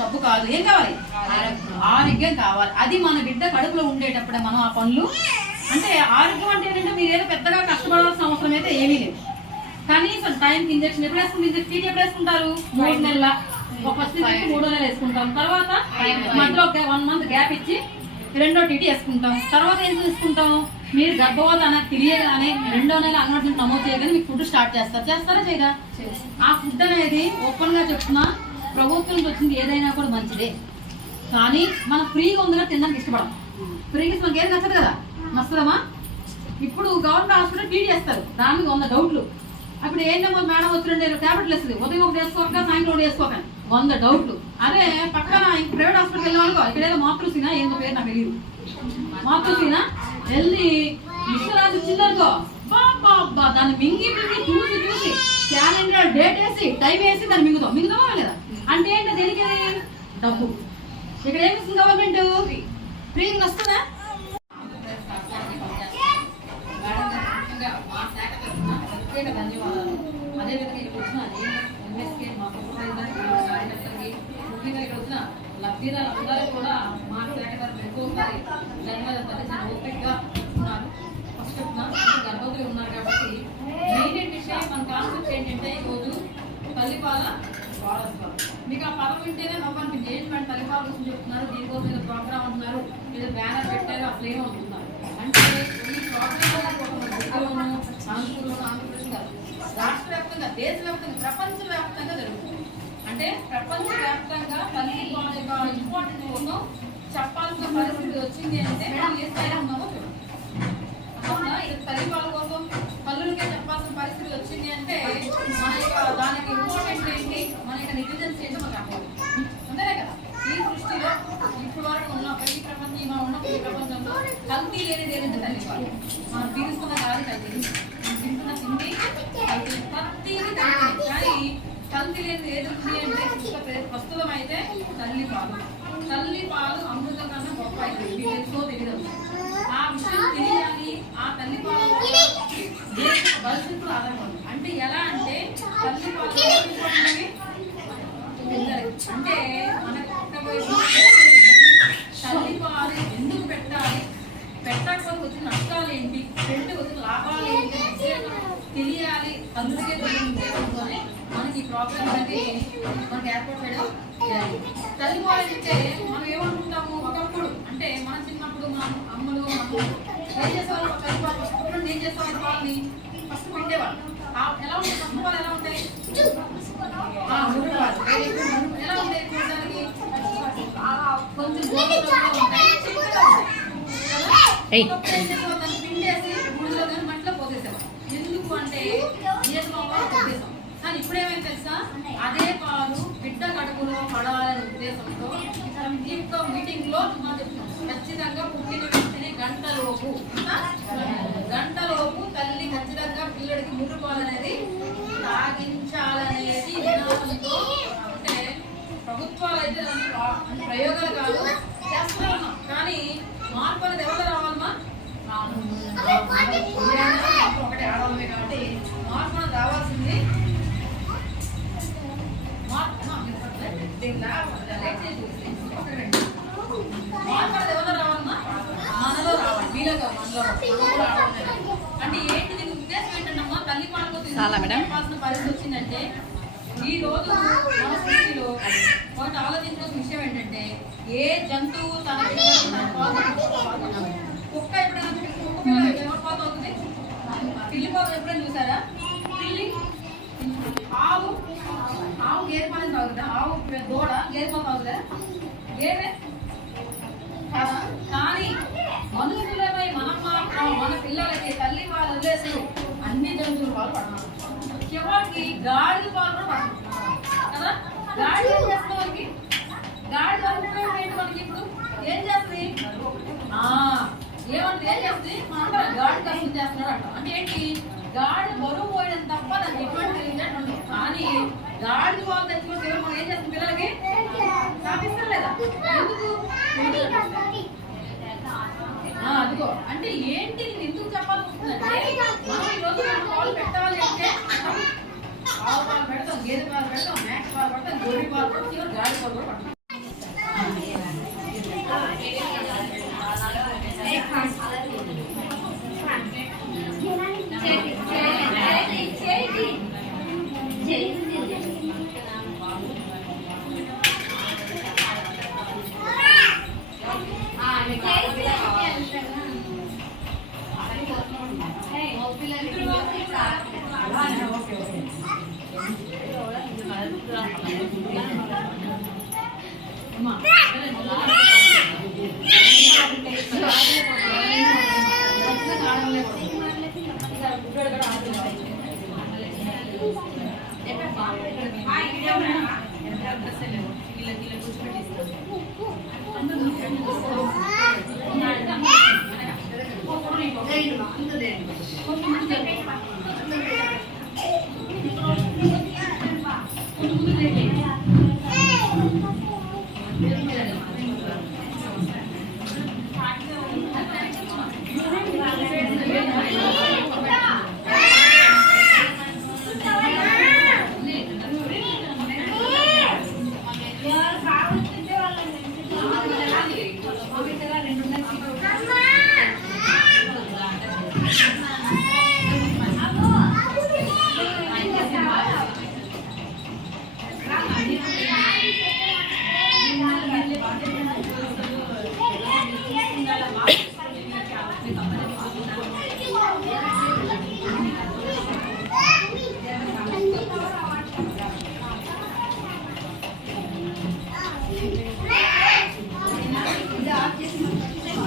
డబ్బు కాదు. ఏం కావాలి? ఆరోగ్యం. కావాలి. అది మన బిడ్డ కడుపులో ఉండేటప్పుడే మనం ఆ పనులు. అంటే ఆరోగ్యం అంటే ఏంటంటే మీరు ఏదో పెద్దగా కష్టపడాల్సిన అవసరం అయితే ఏమీ లేదు. కనీసం టైంకి ఇంజక్షన్ ఎప్పుడు వేసుకుంటారు? ఇంజక్షన్ టీటీ ఎప్పుడు వేసుకుంటారు? మూడు నెలల? ఒక ఫస్ట్ మూడో నెలలు వేసుకుంటాం. తర్వాత మధ్యలో ఒక వన్ మంత్ గ్యాప్ ఇచ్చి రెండో టీటీ వేసుకుంటాం. తర్వాత ఏం చూసుకుంటాం? మీరు గర్భవతి అనేది తెలియగానే రెండో నెల అంగన్వాడీ నమోదు చేయగానే మీకు ఫుడ్ స్టార్ట్ చేస్తారు. చేస్తారా చేయరా? ఆ ఫుడ్ అనేది ఓపెన్గా చెప్తున్నా. ప్రభుత్వం నుంచి వచ్చింది ఏదైనా కూడా మంచిదే. కానీ మనం ఫ్రీగా ఉందిగా తినడానికి ఇష్టపడం ఫ్రీగా మనకి ఏది నచ్చదు కదా? నచ్చదమ్మా? ఇప్పుడు గవర్నమెంట్ హాస్పిటల్ టీడీ చేస్తారు. దాని మీద వంద డౌట్లు. అప్పుడు ఏంటమ్మా మేడం వచ్చి రెండు టాబ్లెట్లు వేస్తుంది ఉదయం ఒకటి వేసుకోక సాయంత్రం ఒకటి వేసుకోక. వంద డౌట్లు. అదే పక్కన ప్రైవేట్ హాస్పిటల్కి వెళ్ళామనుకో ఇక్కడ ఏదో మాతృసీనా ఏందో పేరు నాకు తెలియదు. మాతృసీనా వెళ్ళి విశ్వరాజు చిల్లరుకో దాన్ని మింగి మింగి చూసి చూసి క్యాలెండర్ డేట్ వేసి టైం వేసి దాన్ని మింగుతాం. మింగుతామా లేదా? అంటే ఏంటి దేనికి? డబ్బు. ఇక్కడ ఏమిస్తుంది గవర్నమెంట్ ఫ్రీ వస్తుందా మా ధన్యవాదాలు అదేవిధంగా ఈ రోజున ఎంఎస్కే మా సూపర్వైజర్ కార్యకర్తలకి ముఖ్యంగా ఈ రోజున కూడా మా శాఖ తరఫున ఎక్కువసారి ధన్యవాదాలు ఓపికగా ఉన్నారు ఫస్ట్ గర్భవతులు ఉన్నారు కాబట్టి మెయిన్ విషయం మన కాన్సెప్ట్ ఏంటంటే ఈరోజు తల్లిపాల మీకు ఆ పదం వింటేనే నవ్వనిపించి ఏంటి మేడం తల్లిపాలు గురించి చెప్తున్నారు? దీనికోసం ఏదో ప్రోగ్రామ్ అంటున్నారు. ఏదో బ్యానర్ పెట్టారు అసలు ఏమవుతున్నారు అంటే ఈ ప్రోగ్రామ్ దగ్గరలోను ఆంధ్రప్రదేశ్ కాదు రాష్ట్ర వ్యాప్తంగా దేశవ్యాప్తంగా ప్రపంచ వ్యాప్తంగా జరుగుతుంది. అంటే ప్రపంచ వ్యాప్తంగా తల్లి ఇంపార్టెంట్ కోసం చెప్పాల్సిన పరిస్థితి వచ్చింది అంటే మనం ఏ స్థాయిలో ఉన్నామో చూడండి అవునా ఇది తల్లి పాల కోసం తల్లులకే చెప్పాల్సిన పరిస్థితి వచ్చింది అంటే మన యొక్క దానికి ఇంపార్టెంట్ ఏంటి మన యొక్క నెగ్లిజెన్స్ ఏంటో మనకు అర్థం అంతేనే కదా ఈ సృష్టిలో ఇప్పుడు వరకు ఉన్న ప్రతి ప్రపంచంలో ఉన్న ప్రతి కల్పీ కల్తీ లేనిది ఏదంటే తల్లి పాలు మనం తీసుకున్న కాదు కల్తీ మనం తింటున్న తిండి కల్తీ తల్లి. కానీ కల్తీ లేనిది ఏది ఉంది అంటే ప్రస్తుతం అయితే తల్లి పాలు. తల్లి పాలు అమృతం కన్నా గొప్ప అయితే మీకు తెలుసో తెలియదు. ఆ విషయం తెలియాలి. ఆ తల్లి పాలు భవిష్యత్తు ఆధారపడదు అంటే ఎలా అంటే తల్లి పాలు అంటే మనకు పుట్టబోయే పిల్లలకి తల్లి పాలు ఎందుకు పెట్టాలి పెట్టకపోతే వచ్చిన నష్టాలు ఏంటి పెట్టి వచ్చిన లాభాలు ఏంటి అనేది తెలియాలి అందుకే మనకి ఈ ప్రోగ్రామ్ అనేది మనకి ఏర్పాటు చేయడం తల్లి పాలు అంటే మనం ఏమనుకుంటాము? ఒకప్పుడు అంటే మన చిన్నప్పుడు మన అమ్మలు అమ్మలు ఏం చేసేవాళ్ళు? తల్లి పాలు ఫస్ట్ ఏం చేసేవాళ్ళు? వాళ్ళని ఫస్ట్ పెట్టేవాళ్ళు ఎలా ఉంటాయి ఫస్ట్ పాలు ఎలా ఉంటాయి ఎలా ఉంటాయి చూడడానికి కొంచెం గోధుమలుగా ఉంటాయి చిక్కగా ఉంటాయి కదా? ఏయ్. ఒకప్పుడు ఏం చేసేవాళ్ళు? దాన్ని పిండేసి గుడిలో కానీ మట్టిలో పోసేసేవాళ్ళు. ఎందుకు అంటే జీర్ణం అవ్వాలి ఉద్దేశం కానీ ఇప్పుడేమైంది తెలుసా? అదే పాలు బిడ్డ కడుపులో పడవాలనే ఉద్దేశంతో ఈ యొక్క మీటింగ్లో ఖచ్చితంగా పుట్టిన వెంటనే గంటలోపు గంటలోపు తల్లి ఖచ్చితంగా పిల్లడికి ముర్రు పాలు అనేది తాగించాలనేది విధానంతో అంటే ప్రభుత్వాలు అయితే ప్రయోగాలు కాదు చేస్తూనే ఉన్నాం కానీ మార్పు అనేది ఎవరు రావాలమ్మా ఏదైనా మార్పు ఒకటే ఆడవాళ్ళమే కాబట్టి మార్పు అనేది రావాల్సింది మార్పు అమ్మా, మీరు పట్టుకోండి. దీన్ని లా- లైట్ చేసి చూపిస్తే పక్కన రండి. మార్పు అనేది ఎవరిలో రావాలమ్మా మనలో రావాలి మీలో కాదు మనలో రావాలి. మనం కూడా ఆడవాళ్ళమే. అంటే ఏంటి దీని ఉద్దేశం ఏంటంటమ్మా తల్లి పాలకు చాలా మేడం. వచ్చిందంటే ఈ రోజు మన సృష్టిలో ఒకటి ఆలోచించాల్సిన విషయం ఏంటంటే ఏ జంతువు తన? కుక్క ఎప్పుడైనా కుక్క పిల్ల ఎవరి పాలు తాగుతుంది? పిల్లి పాలు ఎప్పుడైనా చూసారా? పిల్లి ఆవు ఆవు గేదె పాలు తాగుతుందా? ఆవు దూడ గేదె పాలు తాగుతుందా? కదా? కానీ మనుషులపై మనం మాత్రం మన పిల్లలకి తల్లి పాలు వదిలేసి అన్ని జంతువుల పాలు పడతాం చివరికి గాడిద పాలు కూడా పడతాం కదా? గాడిద ఏం చేస్తుంది మనకి? గాడిద అనుకునేది మనకి ఇప్పుడు? ఏం చేస్తుంది? ఆ, ఏమంటే ఏం చేస్తుంది? మనందరం గాడి కష్టం చేస్తున్నాడు అంటాం. అంటే ఏంటి? గాడి బరువు పోయడం తప్ప దానికి ఎటువంటి తెలియదు కానీ గాడి పాలు తెచ్చుకొని దేవుడు మనం ఏం చేస్తుంది పిల్లలకి? తాపిస్తాం లేదా ఎందుకు? అదిగో అంటే ఏంటి నేను ఎందుకు చెప్పాల్సి వస్తుందంటే మనం ఈ రోజు మనం పాలు పెట్టాలి అంటే ఆవు పాలు పెడతాం గేదె పాలు పెడతాం మేక పాలు పెడతాం గొర్రె పాలు పెడతాం గాడి పాలు కూడా Tú, tú,